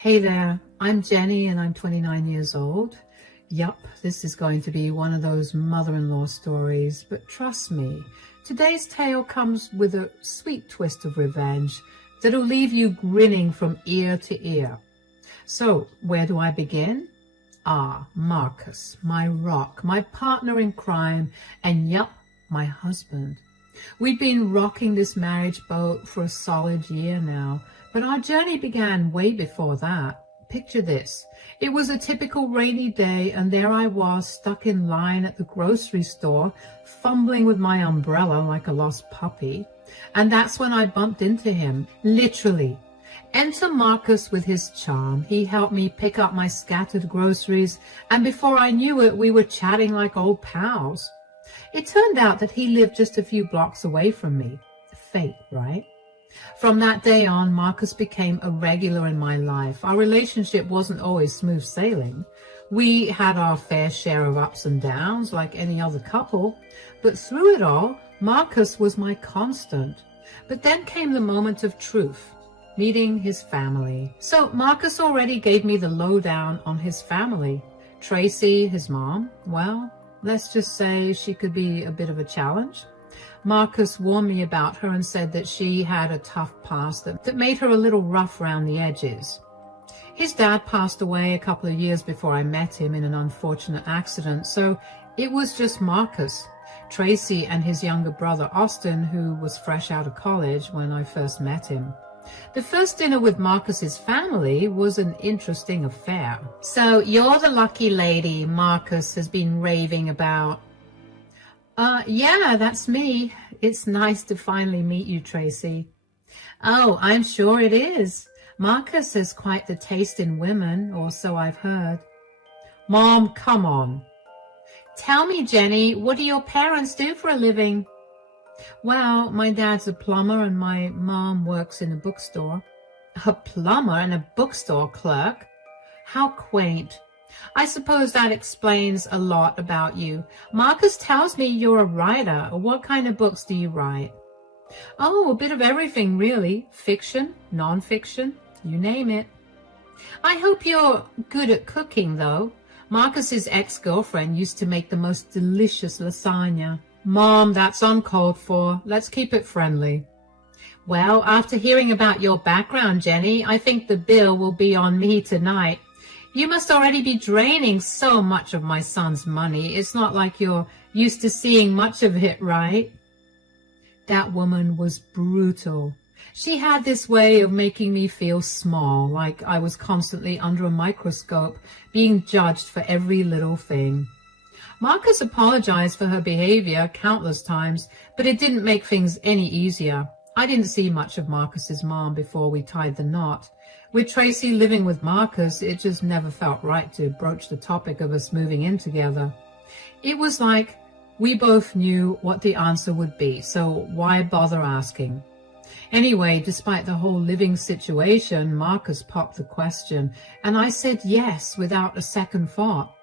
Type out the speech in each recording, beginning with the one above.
Hey there, I'm Jenny and I'm 29 years old. Yup, this is going to be one of those mother-in-law stories, but trust me, today's tale comes with a sweet twist of revenge that'll leave you grinning from ear to ear. So, where do I begin? Marcus, my rock, my partner in crime, and yup, my husband. We've been rocking this marriage boat for a solid year now, but our journey began way before that. Picture this. It was a typical rainy day, and there I was, stuck in line at the grocery store, fumbling with my umbrella like a lost puppy. And that's when I bumped into him, literally. Enter Marcus with his charm. He helped me pick up my scattered groceries, and before I knew it, we were chatting like old pals. It turned out that he lived just a few blocks away from me. Fate, right? From that day on, Marcus became a regular in my life. Our relationship wasn't always smooth sailing. We had our fair share of ups and downs like any other couple, but through it all, Marcus was my constant. But then came the moment of truth, meeting his family. So Marcus already gave me the lowdown on his family. Tracy, his mom, well, let's just say she could be a bit of a challenge. Marcus warned me about her and said that she had a tough past that made her a little rough around the edges. His dad passed away a couple of years before I met him in an unfortunate accident, so it was just Marcus, Tracy, and his younger brother Austin, who was fresh out of college when I first met him. The first dinner with Marcus's family was an interesting affair. So you're the lucky lady Marcus has been raving about. Yeah, that's me. It's nice to finally meet you, Tracy. Oh, I'm sure it is. Marcus has quite the taste in women, or so I've heard. Mom, come on. Tell me, Jenny, what do your parents do for a living? Well, my dad's a plumber and my mom works in a bookstore. A plumber and a bookstore clerk? How quaint. I suppose that explains a lot about you. Marcus tells me you're a writer. What kind of books do you write? Oh, a bit of everything, really. Fiction, non-fiction, you name it. I hope you're good at cooking, though. Marcus's ex-girlfriend used to make the most delicious lasagna. Mom, that's uncalled for. Let's keep it friendly. Well, after hearing about your background, Jenny, I think the bill will be on me tonight. You must already be draining so much of my son's money. It's not like you're used to seeing much of it, right? That woman was brutal. She had this way of making me feel small, like I was constantly under a microscope, being judged for every little thing. Marcus apologized for her behavior countless times, but it didn't make things any easier. I didn't see much of Marcus's mom before we tied the knot. With Tracy living with Marcus, it just never felt right to broach the topic of us moving in together. It was like we both knew what the answer would be, so why bother asking? Anyway, despite the whole living situation, Marcus popped the question, and I said yes without a second thought.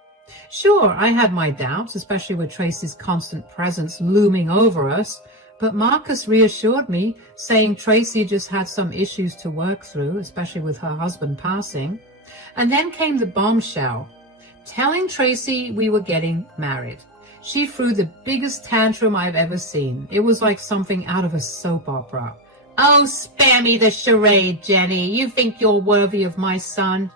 Sure, I had my doubts, especially with Tracy's constant presence looming over us, but Marcus reassured me, saying Tracy just had some issues to work through, especially with her husband passing. And then came the bombshell, telling Tracy we were getting married. She threw the biggest tantrum I've ever seen. It was like something out of a soap opera. Oh, spare me the charade, Jenny. You think you're worthy of my son?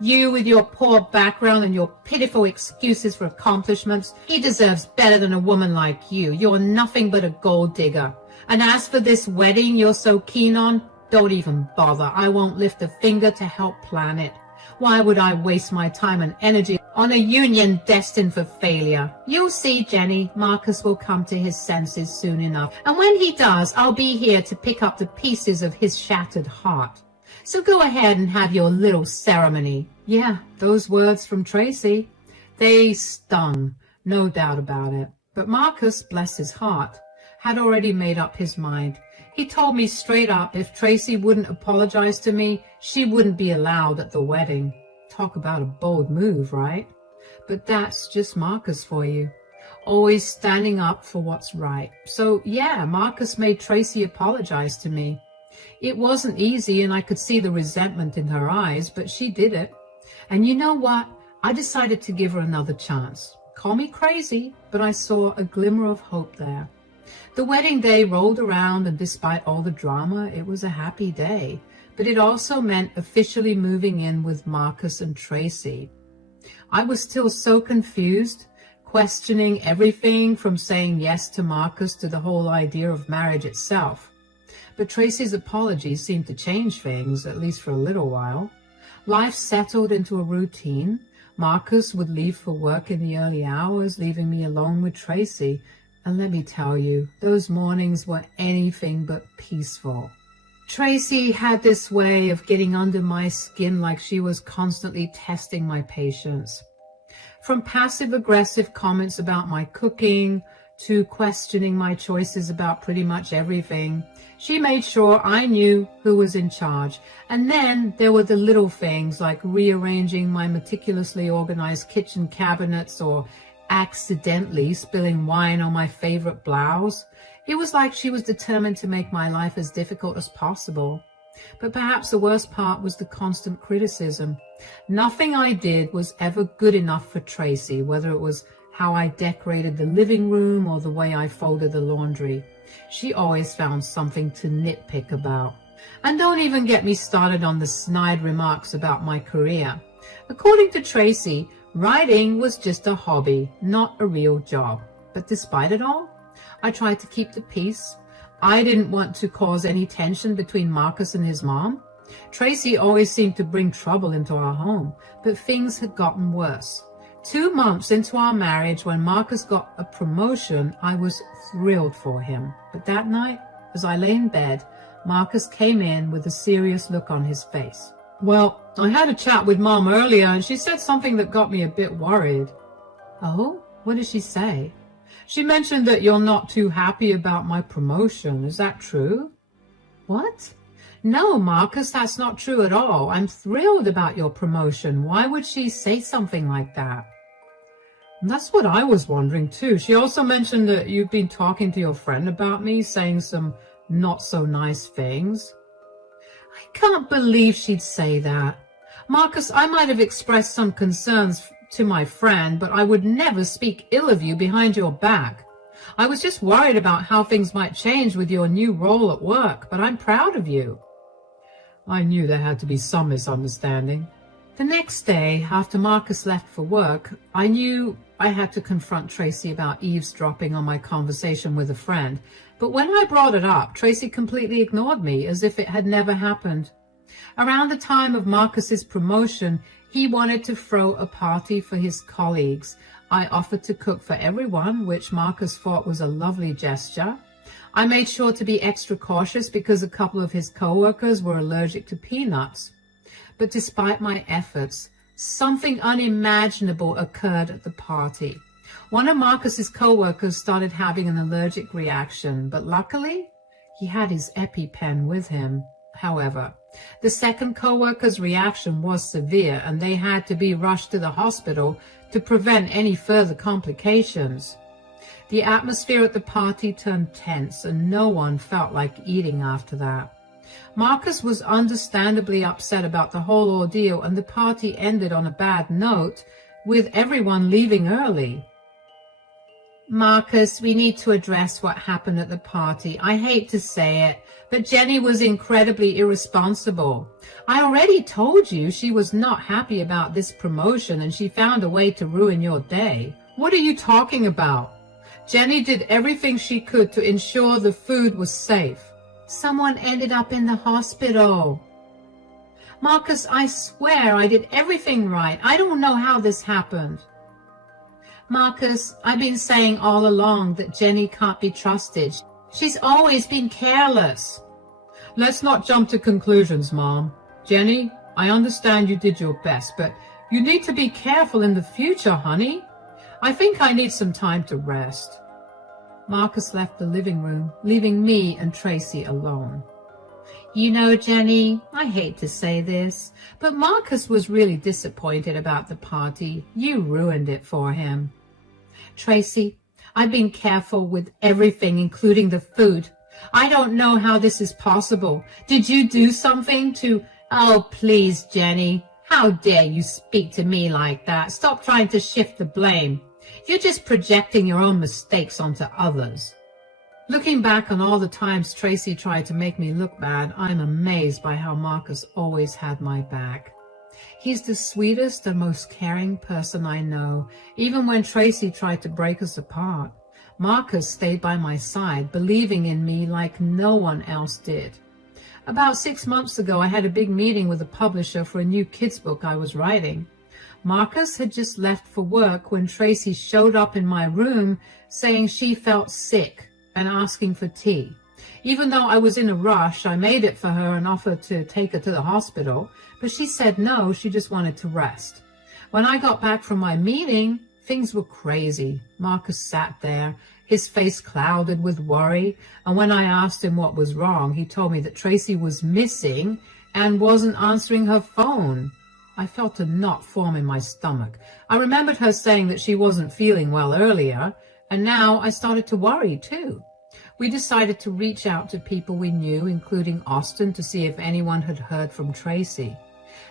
You with your poor background and your pitiful excuses for accomplishments. He deserves better than a woman like you. You're nothing but a gold digger. And as for this wedding you're so keen on, don't even bother. I won't lift a finger to help plan it. Why would I waste my time and energy on a union destined for failure? You'll see, Jenny, Marcus will come to his senses soon enough. And when he does, I'll be here to pick up the pieces of his shattered heart. So go ahead and have your little ceremony. Yeah, those words from Tracy, they stung, no doubt about it. But Marcus, bless his heart, had already made up his mind. He told me straight up if Tracy wouldn't apologize to me, she wouldn't be allowed at the wedding. Talk about a bold move, right? But that's just Marcus for you. Always standing up for what's right. So yeah, Marcus made Tracy apologize to me. It wasn't easy, and I could see the resentment in her eyes, but she did it. And you know what? I decided to give her another chance. Call me crazy, but I saw a glimmer of hope there. The wedding day rolled around, and despite all the drama, it was a happy day. But it also meant officially moving in with Marcus and Tracy. I was still so confused, questioning everything from saying yes to Marcus to the whole idea of marriage itself. But Tracy's apology seemed to change things, at least for a little while. Life settled into a routine. Marcus would leave for work in the early hours, leaving me alone with Tracy. And let me tell you, those mornings were anything but peaceful. Tracy had this way of getting under my skin, like she was constantly testing my patience. From passive-aggressive comments about my cooking to questioning my choices about pretty much everything, she made sure I knew who was in charge. And then there were the little things like rearranging my meticulously organized kitchen cabinets or accidentally spilling wine on my favorite blouse. It was like she was determined to make my life as difficult as possible. But perhaps the worst part was the constant criticism. Nothing I did was ever good enough for Tracy, whether it was how I decorated the living room or the way I folded the laundry. She always found something to nitpick about. And don't even get me started on the snide remarks about my career. According to Tracy, writing was just a hobby, not a real job. But despite it all, I tried to keep the peace. I didn't want to cause any tension between Marcus and his mom. Tracy always seemed to bring trouble into our home, but things had gotten worse. 2 months into our marriage, when Marcus got a promotion, I was thrilled for him. But that night, as I lay in bed, Marcus came in with a serious look on his face. Well, I had a chat with Mom earlier, and she said something that got me a bit worried. Oh? What did she say? She mentioned that you're not too happy about my promotion. Is that true? What? No, Marcus, that's not true at all. I'm thrilled about your promotion. Why would she say something like that? And that's what I was wondering too. She also mentioned that you've been talking to your friend about me, saying some not so nice things. I can't believe she'd say that. Marcus, I might have expressed some concerns to my friend, but I would never speak ill of you behind your back. I was just worried about how things might change with your new role at work, but I'm proud of you. I knew there had to be some misunderstanding. The next day, after Marcus left for work, I knew I had to confront Tracy about eavesdropping on my conversation with a friend, but when I brought it up, Tracy completely ignored me as if it had never happened. Around the time of Marcus's promotion, he wanted to throw a party for his colleagues. I offered to cook for everyone, which Marcus thought was a lovely gesture. I made sure to be extra cautious because a couple of his co-workers were allergic to peanuts. But despite my efforts, something unimaginable occurred at the party. One of Marcus's co-workers started having an allergic reaction, but luckily, he had his EpiPen with him. However, the second co-worker's reaction was severe, and they had to be rushed to the hospital to prevent any further complications. The atmosphere at the party turned tense, and no one felt like eating after that. Marcus was understandably upset about the whole ordeal, and the party ended on a bad note, with everyone leaving early. Marcus, we need to address what happened at the party. I hate to say it, but Jenny was incredibly irresponsible. I already told you she was not happy about this promotion, and she found a way to ruin your day. What are you talking about? Jenny did everything she could to ensure the food was safe. Someone ended up in the hospital. Marcus, I swear I did everything right. I don't know how this happened. Marcus, I've been saying all along that Jenny can't be trusted. She's always been careless. Let's not jump to conclusions, Mom. Jenny, I understand you did your best, but you need to be careful in the future, honey. I think I need some time to rest. Marcus left the living room, leaving me and Tracy alone. You know, Jenny, I hate to say this, but Marcus was really disappointed about the party. You ruined it for him. Tracy, I've been careful with everything, including the food. I don't know how this is possible. Did you do something to... Oh, please, Jenny. How dare you speak to me like that? Stop trying to shift the blame. You're just projecting your own mistakes onto others. Looking back on all the times Tracy tried to make me look bad, I'm amazed by how Marcus always had my back. He's the sweetest and most caring person I know. Even when Tracy tried to break us apart, Marcus stayed by my side, believing in me like no one else did. About 6 months ago, I had a big meeting with a publisher for a new kids book I was writing. Marcus had just left for work when Tracy showed up in my room saying she felt sick and asking for tea. Even though I was in a rush, I made it for her and offered to take her to the hospital, but she said no, she just wanted to rest. When I got back from my meeting, things were crazy. Marcus sat there, his face clouded with worry, and when I asked him what was wrong, he told me that Tracy was missing and wasn't answering her phone. I felt a knot form in my stomach. I remembered her saying that she wasn't feeling well earlier, and now I started to worry too. We decided to reach out to people we knew, including Austin, to see if anyone had heard from Tracy.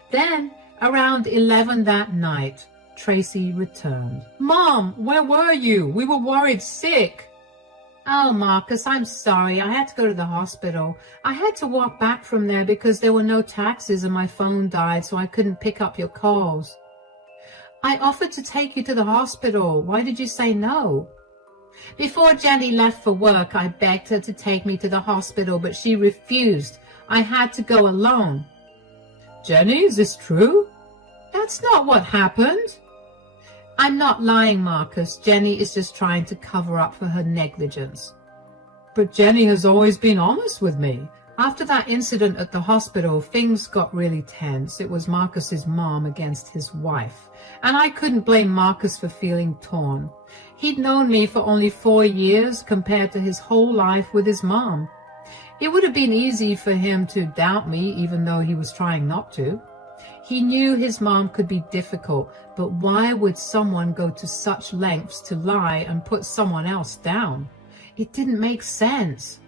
Then, around 11 that night, Tracy returned. Mom, where were you? We were worried sick. Oh, Marcus, I'm sorry. I had to go to the hospital. I had to walk back from there because there were no taxis and my phone died, so I couldn't pick up your calls. I offered to take you to the hospital. Why did you say no? Before Jenny left for work, I begged her to take me to the hospital, but she refused. I had to go alone. Jenny, is this true? That's not what happened. I'm not lying, Marcus. Jenny is just trying to cover up for her negligence. But Jenny has always been honest with me. After that incident at the hospital, things got really tense. It was Marcus's mom against his wife, and I couldn't blame Marcus for feeling torn. He'd known me for only 4 years compared to his whole life with his mom. It would have been easy for him to doubt me, even though he was trying not to. He knew his mom could be difficult, but why would someone go to such lengths to lie and put someone else down? It didn't make sense.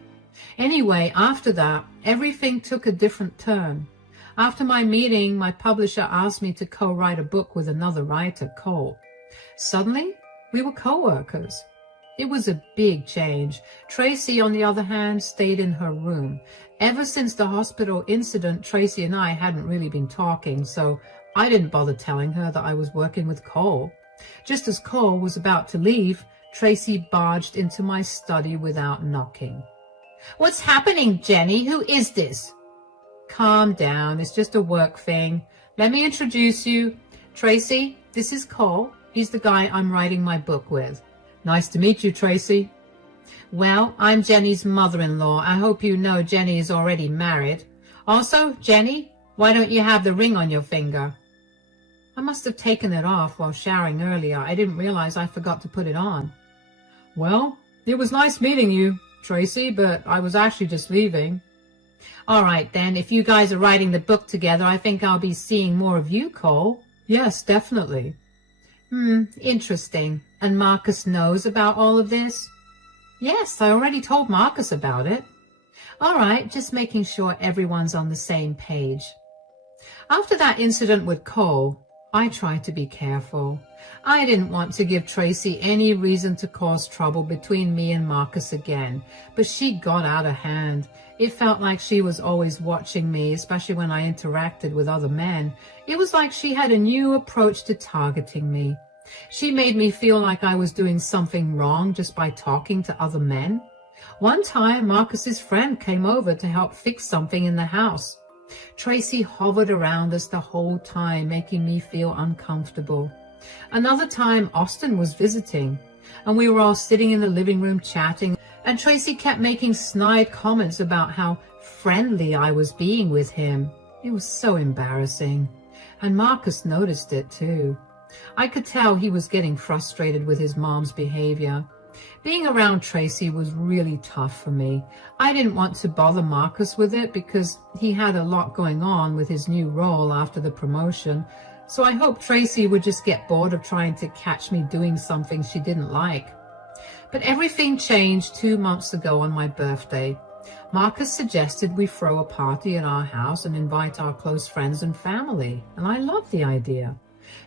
Anyway, after that, everything took a different turn. After my meeting, my publisher asked me to co-write a book with another writer, Cole. Suddenly, we were co-workers. It was a big change. Tracy, on the other hand, stayed in her room. Ever since the hospital incident, Tracy and I hadn't really been talking, so I didn't bother telling her that I was working with Cole. Just as Cole was about to leave, Tracy barged into my study without knocking. What's happening, Jenny? Who is this? Calm down. It's just a work thing. Let me introduce you. Tracy, this is Cole. He's the guy I'm writing my book with. Nice to meet you, Tracy. Well, I'm Jenny's mother-in-law. I hope you know Jenny is already married. Also, Jenny, why don't you have the ring on your finger? I must have taken it off while showering earlier. I didn't realize I forgot to put it on. Well, it was nice meeting you, Tracy, but I was actually just leaving. All right, then. If you guys are writing the book together, I think I'll be seeing more of you, Cole. Yes, definitely. Interesting. And Marcus knows about all of this? Yes, I already told Marcus about it. All right, just making sure everyone's on the same page. After that incident with Cole, I tried to be careful. I didn't want to give Tracy any reason to cause trouble between me and Marcus again, but she got out of hand. It felt like she was always watching me, especially when I interacted with other men. It was like she had a new approach to targeting me. She made me feel like I was doing something wrong just by talking to other men. One time, Marcus's friend came over to help fix something in the house. Tracy hovered around us the whole time, making me feel uncomfortable. Another time, Austin was visiting, and we were all sitting in the living room chatting, and Tracy kept making snide comments about how friendly I was being with him. It was so embarrassing, and Marcus noticed it too. I could tell he was getting frustrated with his mom's behavior. Being around Tracy was really tough for me. I didn't want to bother Marcus with it because he had a lot going on with his new role after the promotion, so I hoped Tracy would just get bored of trying to catch me doing something she didn't like. But everything changed 2 months ago on my birthday. Marcus suggested we throw a party at our house and invite our close friends and family, and I loved the idea.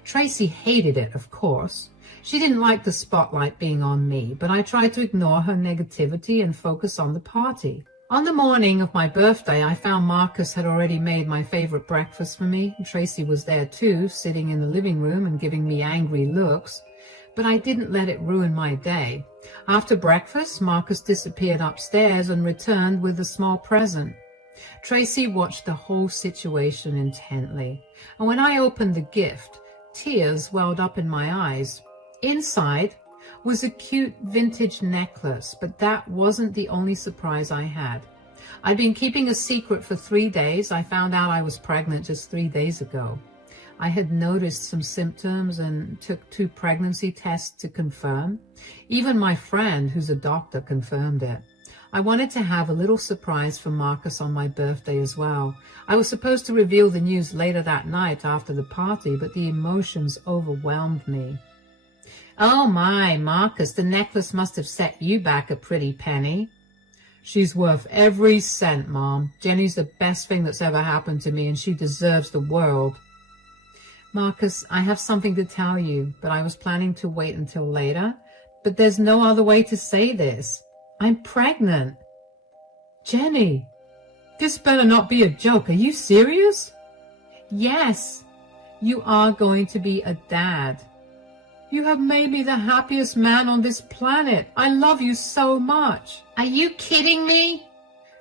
Tracy hated it, of course. She didn't like the spotlight being on me, but I tried to ignore her negativity and focus on the party. On the morning of my birthday, I found Marcus had already made my favorite breakfast for me. Tracy was there too, sitting in the living room and giving me angry looks. But I didn't let it ruin my day. After breakfast, Marcus disappeared upstairs and returned with a small present. Tracy watched the whole situation intently, and when I opened the gift, tears welled up in my eyes. Inside was a cute vintage necklace, but that wasn't the only surprise I had. I'd been keeping a secret for 3 days. I found out I was pregnant just 3 days ago. I had noticed some symptoms and took 2 pregnancy tests to confirm. Even my friend, who's a doctor, confirmed it. I wanted to have a little surprise for Marcus on my birthday as well. I was supposed to reveal the news later that night after the party, but the emotions overwhelmed me. Oh my, Marcus, the necklace must have set you back a pretty penny. She's worth every cent, Mom. Jenny's the best thing that's ever happened to me, and she deserves the world. Marcus, I have something to tell you, but I was planning to wait until later. But there's no other way to say this. I'm pregnant. Jenny, this better not be a joke. Are you serious? Yes, you are going to be a dad. You have made me the happiest man on this planet. I love you so much. Are you kidding me?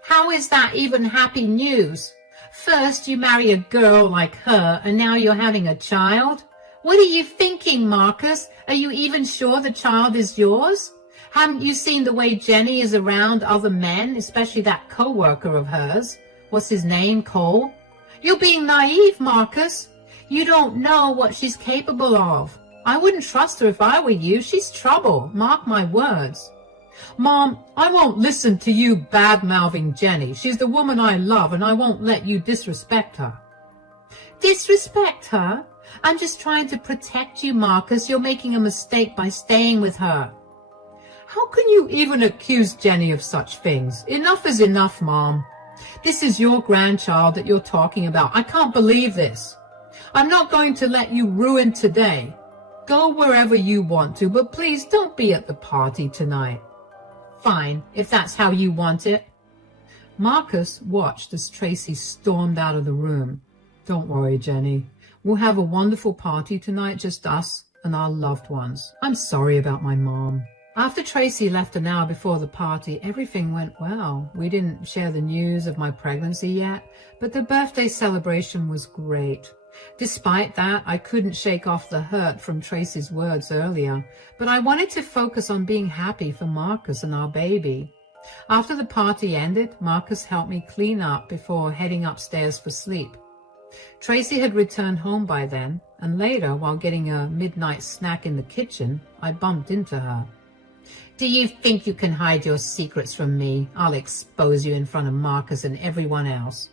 How is that even happy news? First you marry a girl like her, and now you're having a child? What are you thinking, Marcus? Are you even sure the child is yours? Haven't you seen the way Jenny is around other men, especially that co-worker of hers? What's his name, Cole? You're being naive, Marcus. You don't know what she's capable of. I wouldn't trust her if I were you. She's trouble. Mark my words. Mom, I won't listen to you bad-mouthing Jenny. She's the woman I love, and I won't let you disrespect her. Disrespect her? I'm just trying to protect you, Marcus. You're making a mistake by staying with her. How can you even accuse Jenny of such things? Enough is enough, Mom. This is your grandchild that you're talking about. I can't believe this. I'm not going to let you ruin today. Go wherever you want to, but please don't be at the party tonight. Fine, if that's how you want it. Marcus watched as Tracy stormed out of the room. Don't worry, Jenny. We'll have a wonderful party tonight, just us and our loved ones. I'm sorry about my mom. After Tracy left an hour before the party, everything went well. We didn't share the news of my pregnancy yet, but the birthday celebration was great. Despite that, I couldn't shake off the hurt from Tracy's words earlier, but I wanted to focus on being happy for Marcus and our baby. After the party ended, Marcus helped me clean up before heading upstairs for sleep. Tracy had returned home by then, and later, while getting a midnight snack in the kitchen, I bumped into her. Do you think you can hide your secrets from me? I'll expose you in front of Marcus and everyone else.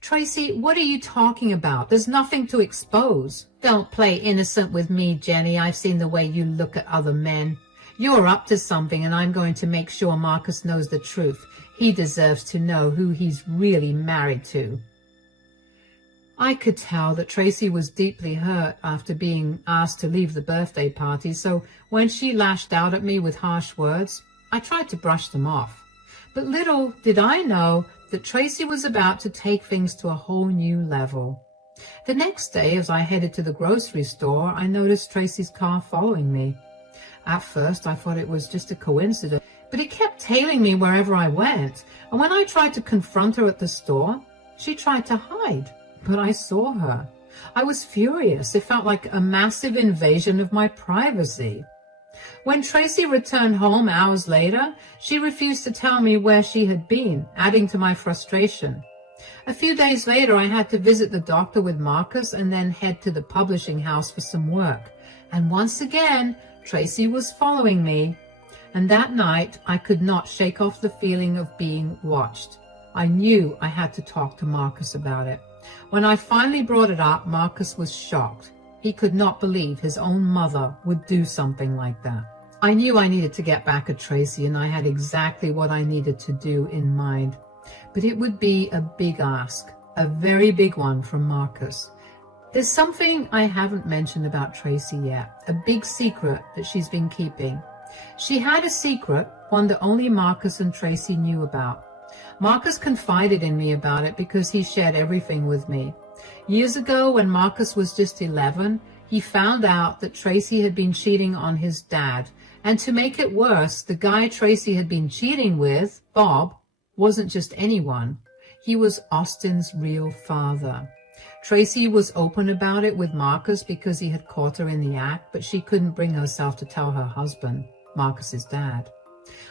Tracy, what are you talking about? There's nothing to expose. Don't play innocent with me, Jenny. I've seen the way you look at other men. You're up to something, and I'm going to make sure Marcus knows the truth. He deserves to know who he's really married to. I could tell that Tracy was deeply hurt after being asked to leave the birthday party, so when she lashed out at me with harsh words, I tried to brush them off. But little did I know that Tracy was about to take things to a whole new level. The next day, as I headed to the grocery store, I noticed Tracy's car following me. At first, I thought it was just a coincidence, but it kept tailing me wherever I went, and when I tried to confront her at the store, she tried to hide. But I saw her. I was furious. It felt like a massive invasion of my privacy. When Tracy returned home hours later, she refused to tell me where she had been, adding to my frustration. A few days later, I had to visit the doctor with Marcus and then head to the publishing house for some work. And once again, Tracy was following me. And that night, I could not shake off the feeling of being watched. I knew I had to talk to Marcus about it. When I finally brought it up, Marcus was shocked. He could not believe his own mother would do something like that. I knew I needed to get back at Tracy, and I had exactly what I needed to do in mind. But it would be a big ask, a very big one from Marcus. There's something I haven't mentioned about Tracy yet, a big secret that she's been keeping. She had a secret, one that only Marcus and Tracy knew about. Marcus confided in me about it because he shared everything with me. Years ago, when Marcus was just 11, he found out that Tracy had been cheating on his dad. And to make it worse, the guy Tracy had been cheating with, Bob, wasn't just anyone. He was Austin's real father. Tracy was open about it with Marcus because he had caught her in the act, but she couldn't bring herself to tell her husband, Marcus's dad.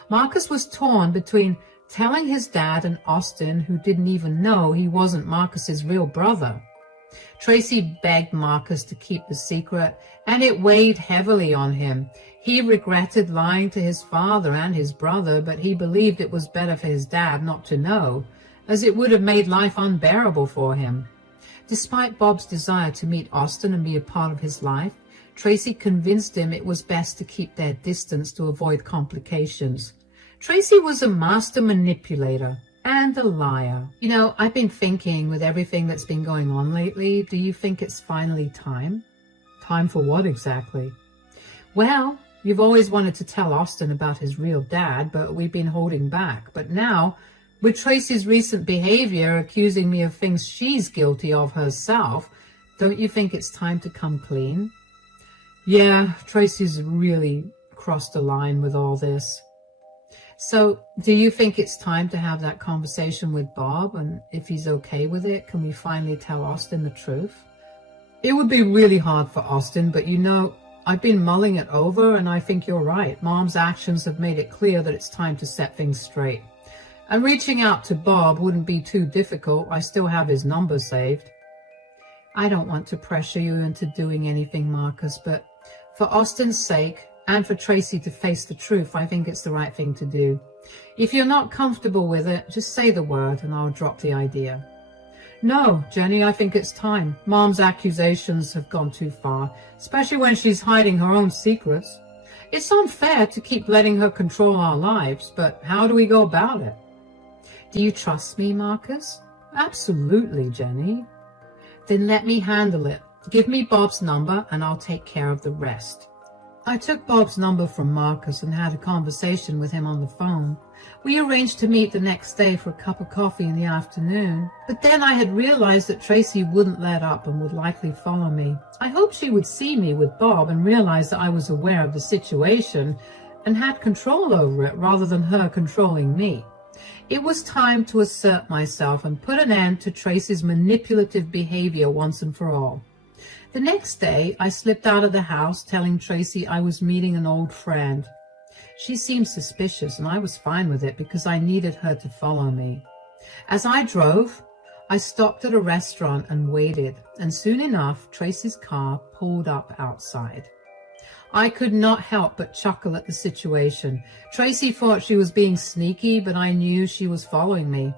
Marcus was torn between telling his dad and Austin, who didn't even know he wasn't Marcus's real brother. Tracy begged Marcus to keep the secret, and it weighed heavily on him. He regretted lying to his father and his brother, but he believed it was better for his dad not to know, as it would have made life unbearable for him. Despite Bob's desire to meet Austin and be a part of his life, Tracy convinced him it was best to keep their distance to avoid complications. Tracy was a master manipulator and a liar. You know, I've been thinking with everything that's been going on lately, do you think it's finally time? Time for what exactly? Well, you've always wanted to tell Austin about his real dad, but we've been holding back. But now, with Tracy's recent behavior accusing me of things she's guilty of herself, don't you think it's time to come clean? Yeah, Tracy's really crossed the line with all this. So, do you think it's time to have that conversation with Bob? And if he's okay with it, can we finally tell Austin the truth? It would be really hard for Austin, but you know, I've been mulling it over, and I think you're right. Mom's actions have made it clear that it's time to set things straight. And reaching out to Bob wouldn't be too difficult. I still have his number saved. I don't want to pressure you into doing anything, Marcus, but for Austin's sake, and for Tracy to face the truth, I think it's the right thing to do. If you're not comfortable with it, just say the word and I'll drop the idea. No, Jenny, I think it's time. Mom's accusations have gone too far, especially when she's hiding her own secrets. It's unfair to keep letting her control our lives, but how do we go about it? Do you trust me, Marcus? Absolutely, Jenny. Then let me handle it. Give me Bob's number and I'll take care of the rest. I took Bob's number from Marcus and had a conversation with him on the phone. We arranged to meet the next day for a cup of coffee in the afternoon, but then I had realized that Tracy wouldn't let up and would likely follow me. I hoped she would see me with Bob and realize that I was aware of the situation and had control over it rather than her controlling me. It was time to assert myself and put an end to Tracy's manipulative behavior once and for all. The next day, I slipped out of the house telling Tracy I was meeting an old friend. She seemed suspicious, and I was fine with it because I needed her to follow me. As I drove, I stopped at a restaurant and waited, and soon enough, Tracy's car pulled up outside. I could not help but chuckle at the situation. Tracy thought she was being sneaky, but I knew she was following me.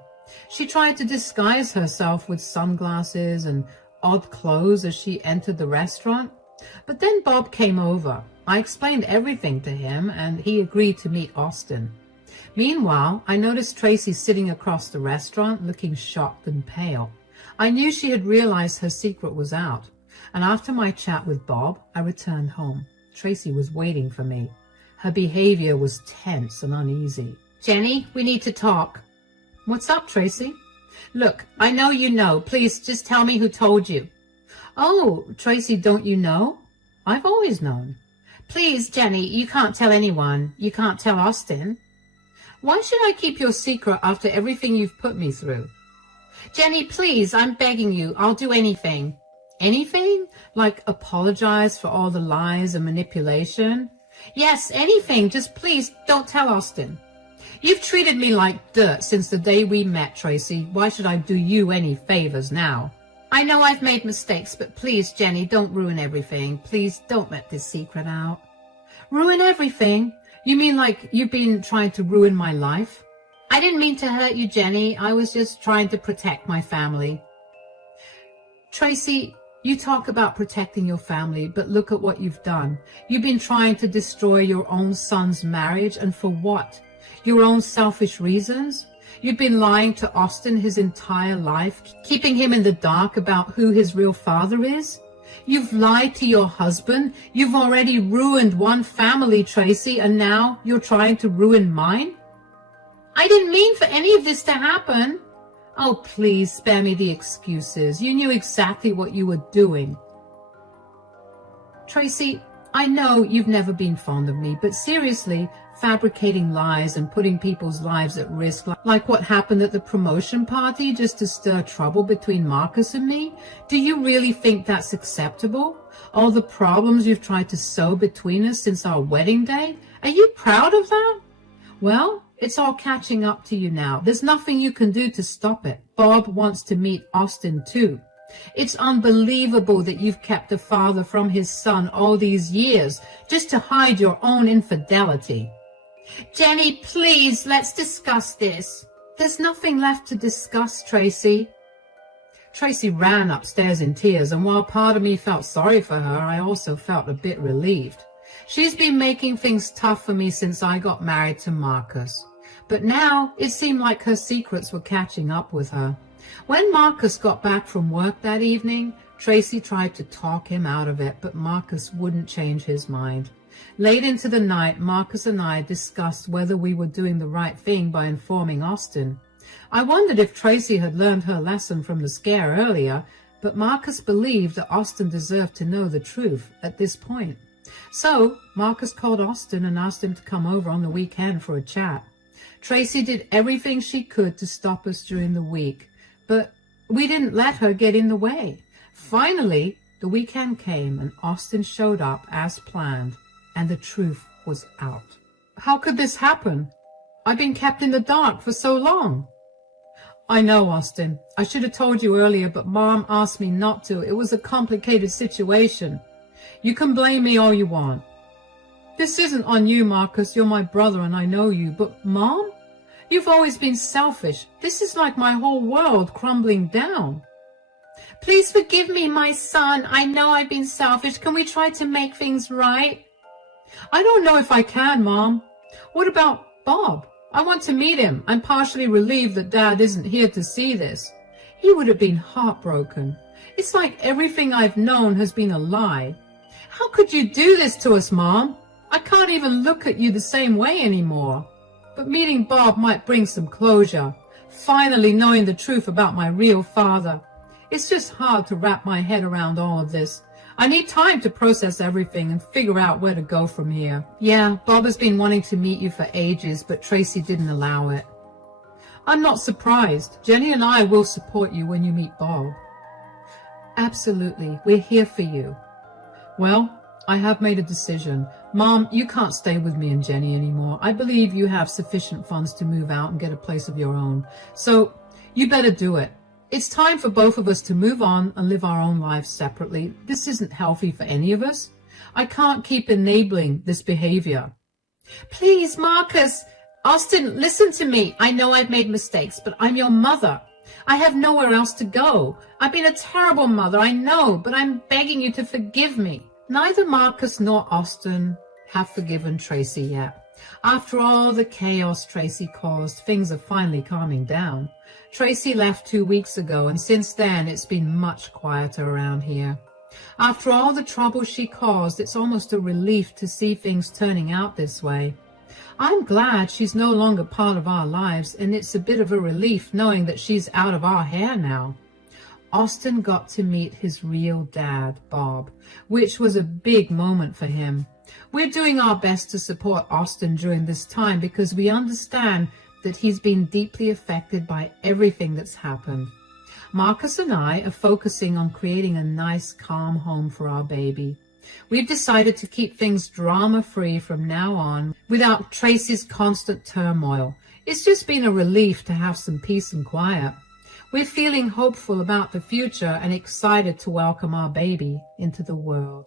She tried to disguise herself with sunglasses and odd clothes as she entered the restaurant. But then Bob came over. I explained everything to him, and he agreed to meet Austin. Meanwhile, I noticed Tracy sitting across the restaurant, looking shocked and pale. I knew she had realized her secret was out, and after my chat with Bob, I returned home. Tracy was waiting for me. Her behavior was tense and uneasy. Jenny, we need to talk. What's up, Tracy? Look, I know you know. Please just tell me who told you. Oh, Tracy, don't you know? I've always known. Please, Jenny, you can't tell anyone. You can't tell Austin. Why should I keep your secret after everything you've put me through? Jenny, please, I'm begging you. I'll do anything. Anything? Like apologize for all the lies and manipulation? Yes, anything. Just please don't tell Austin. You've treated me like dirt since the day we met, Tracy. Why should I do you any favors now? I know I've made mistakes, but please, Jenny, don't ruin everything. Please don't let this secret out. Ruin everything? You mean like you've been trying to ruin my life? I didn't mean to hurt you, Jenny. I was just trying to protect my family. Tracy, You talk about protecting your family, but look at what you've done. You've been trying to destroy your own son's marriage, and for what? Your own selfish reasons? You've been lying to Austin his entire life, keeping him in the dark about who his real father is? You've lied to your husband. You've already ruined one family, Tracy, and now you're trying to ruin mine? I didn't mean for any of this to happen. Oh, please spare me the excuses. You knew exactly what you were doing. Tracy, I know you've never been fond of me, but seriously, fabricating lies and putting people's lives at risk, like what happened at the promotion party just to stir trouble between Marcus and me, do you really think that's acceptable? All the problems you've tried to sow between us since our wedding day, are you proud of that? Well, it's all catching up to you now. There's nothing you can do to stop it. Bob wants to meet Austin too. It's unbelievable that you've kept a father from his son all these years just to hide your own infidelity. Jenny, please, let's discuss this. There's nothing left to discuss, Tracy. Tracy ran upstairs in tears, and while part of me felt sorry for her, I also felt a bit relieved. She's been making things tough for me since I got married to Marcus. But now it seemed like her secrets were catching up with her. When Marcus got back from work that evening, Tracy tried to talk him out of it, but Marcus wouldn't change his mind. Late into the night, Marcus and I discussed whether we were doing the right thing by informing Austin. I wondered if Tracy had learned her lesson from the scare earlier, but Marcus believed that Austin deserved to know the truth at this point. So Marcus called Austin and asked him to come over on the weekend for a chat. Tracy did everything she could to stop us during the week, but we didn't let her get in the way. Finally, the weekend came and Austin showed up as planned, and the truth was out. How could this happen? I've been kept in the dark for so long. I know, Austin. I should have told you earlier, but Mom asked me not to. It was a complicated situation. You can blame me all you want. This isn't on you, Marcus. You're my brother and I know you. But Mom? You've always been selfish. This is like my whole world crumbling down. Please forgive me, my son. I know I've been selfish. Can we try to make things right? I don't know if I can, Mom. What about Bob? I want to meet him. I'm partially relieved that Dad isn't here to see this. He would have been heartbroken. It's like everything I've known has been a lie. How could you do this to us, Mom? I can't even look at you the same way anymore. But meeting Bob might bring some closure. Finally knowing the truth about my real father. It's just hard to wrap my head around all of this. I need time to process everything and figure out where to go from here. Yeah, Bob has been wanting to meet you for ages, but Tracy didn't allow it. I'm not surprised. Jenny and I will support you when you meet Bob. Absolutely. We're here for you. Well, I have made a decision. Mom, you can't stay with me and Jenny anymore. I believe you have sufficient funds to move out and get a place of your own. So you better do it. It's time for both of us to move on and live our own lives separately. This isn't healthy for any of us. I can't keep enabling this behavior. Please, Marcus. Austin, listen to me. I know I've made mistakes, but I'm your mother. I have nowhere else to go. I've been a terrible mother, I know, but I'm begging you to forgive me. Neither Marcus nor Austin have forgiven Tracy yet. After all the chaos Tracy caused, things are finally calming down. Tracy left 2 weeks ago, and since then it's been much quieter around here. After all the trouble she caused, it's almost a relief to see things turning out this way. I'm glad she's no longer part of our lives, and it's a bit of a relief knowing that she's out of our hair now. Austin got to meet his real dad, Bob, which was a big moment for him. We're doing our best to support Austin during this time because we understand that he's been deeply affected by everything that's happened. Marcus and I are focusing on creating a nice, calm home for our baby. We've decided to keep things drama-free from now on without Tracy's constant turmoil. It's just been a relief to have some peace and quiet. We're feeling hopeful about the future and excited to welcome our baby into the world.